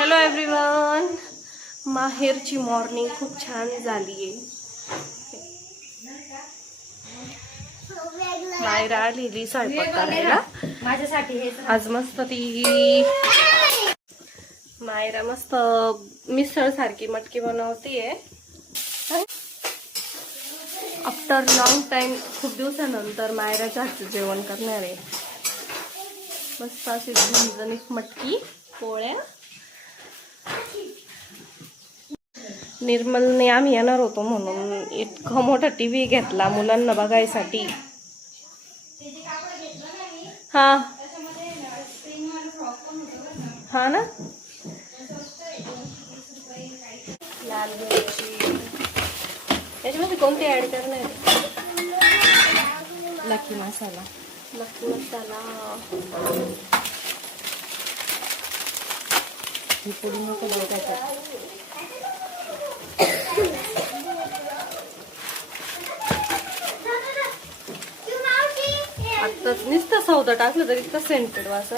Hello everyone, माहेरची morning खूप छान झाली आहे. मायरा आलेली स्वयंपाक करायला माझ्यासाठी. आज मस्त ती मायरा मस्त मिसळ सारखी मटकी बनवतीये. आफ्टर लॉंग टाइम, खूप दिवसानंतर मायराच्या हातचं जेवण करणार आहे. मस्त अशी झणझणीत मटकी, पोळ्या. निर्मलने आम्ही येणार होतो म्हणून इतका मोठा टीव्ही घेतला मुलांना बघायसाठी. हा हा ना, लाल मिरची याच्यामध्ये कोणती ऍड करणार? लकी मसाला. लकी मसाला ही पुडी नको बघायचं. आता नुसतं सौदा टाकलं तरी इतकं सेंटेड वास.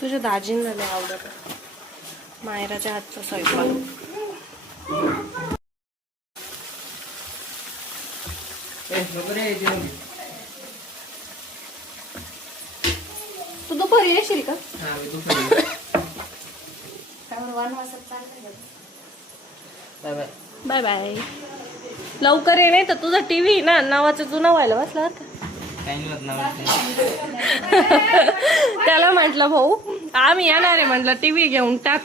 तुझ्या दाजींना नाही आवडत मायराच्या हातचा स्वयंपाक. तू दुपारी येशील का? Bye bye. लवकर ये, नाही तर तुझा टीव्ही ना नावाचं जुना व्हायला बसला का. त्याला म्हटलं भाऊ आम्ही येणार आहे, म्हटलं टीव्ही घेऊन टाक.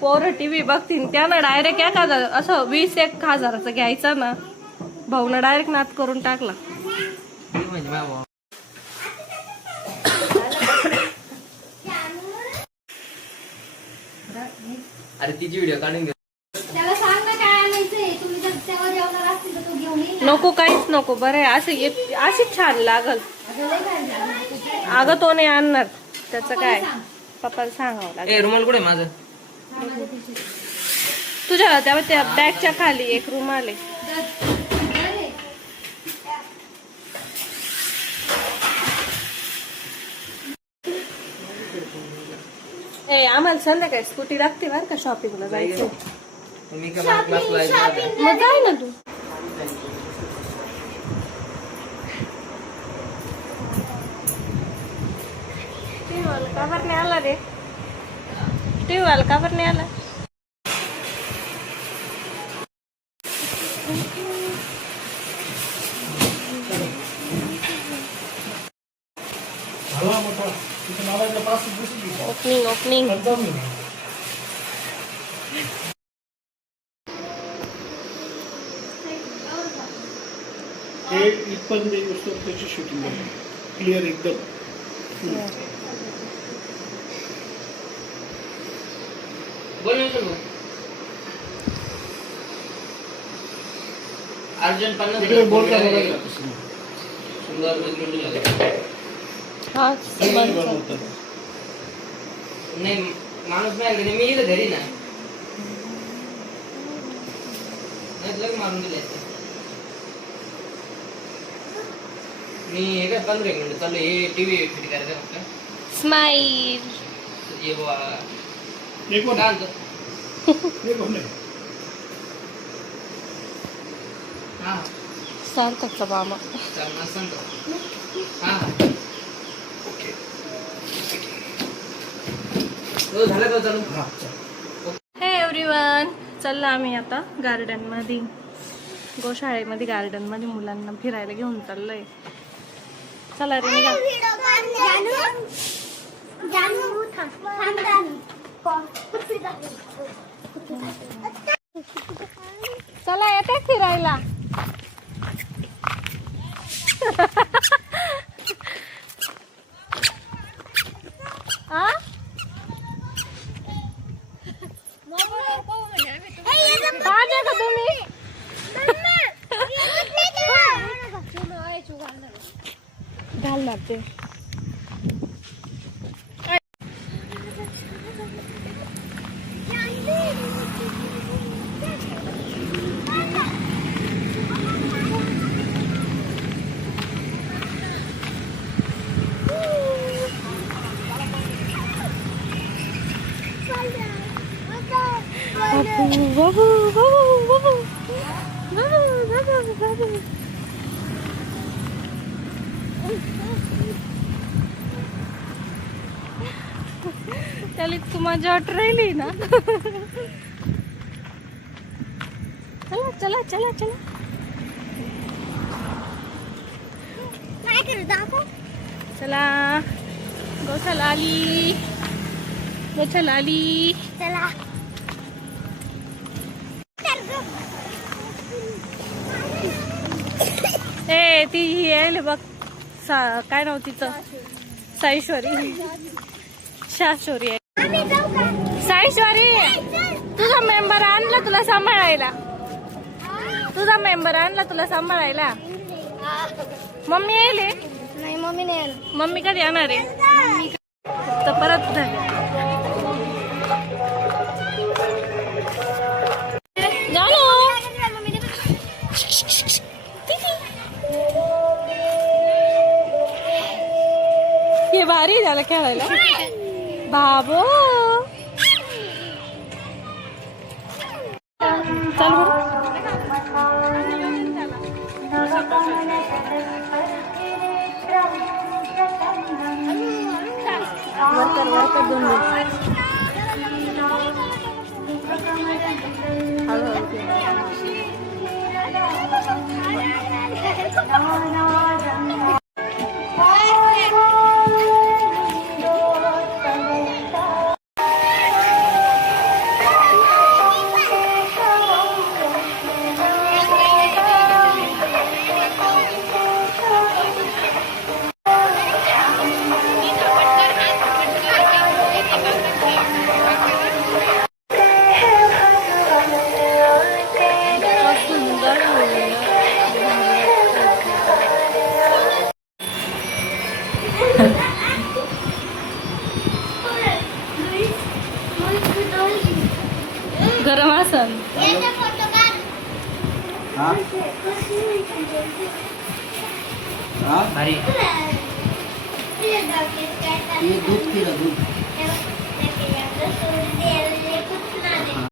पोरं टीव्ही बघतील. त्यानं डायरेक्ट 1,000 असं 20,000 घ्यायचा ना. भाऊनं डायरेक्ट नाद करून टाकला. अरे तिची व्हिडिओ काढून घे. त्याला सांग ना काय आणायचंय. तुम्ही जर त्यावर जेवणार असतील तर तो घेऊन येईल. नको, काहीच नको. बरं आहे अशीच छान लागल. अगं तो नाही आणणार. त्याचं काय पप्पाला सांगावं लागेल. रुमाल कुठे माझं? तुझ्या त्या बॅगच्या खाली एक रुमाल आहे. आम्हाला संध्याकाळी स्कूटी लागते बरं का, शॉपिंगला जायचं. मग जाय ना तू. टीव्हीवाला का बरं नाही आला रे? टीव्हीवाला का बरं नाही आला? ओपनिंग हे इथपर्यंत त्याची शूटिंग आहे. क्लिअर एकदम. अर्जंट 50 इकडे बोल का बघा. हा नाही माणूस नाही, मी इथं घरी नाही लग मारून दिले. मी एका 15 मिनिट चालू. हे टीव्ही फिट करायचं म्हटलं. स्माईल. ये बुवा हे कोण काय हे कोण आहे? हा सार्थकचा मामा. चालणार सांगतो. हा ओके. तो झाला का चालू? हा हे एव्हरीवन, चाललं आम्ही आता गार्डन मध्ये, गोशाळेमध्ये गार्डन मध्ये मुलांना फिरायला घेऊन चाललोय. चला रे निघा. चला येते फिरायला. का तुम्ही घाल लागते. बाबू बाबू बाबू बाबू बाबू बाबू. त्याला इतकं मजा वाटत राहिली ना. चला चला चला चला. काय करू दाखव. चला गोशाला आली. गोशाला आली. चला ए ती ही यायले बघ. काय नाव तिचं. साईश्वरी. शाश्वरी आहे. आम्ही जाऊ का? साईश्वरी तुझा मेंबर आणला तुला सांभाळायला. तुझा मेंबर आणला तुला सांभाळायला. मम्मी येईल. नाही मम्मी नाही. मम्मी कधी येणार आहे. तर परत झालं. हे भारी झालं खेळायला. बाबो चल वरकर वरकर दोन गरम आसन. भारी. दूध पिलं दूध.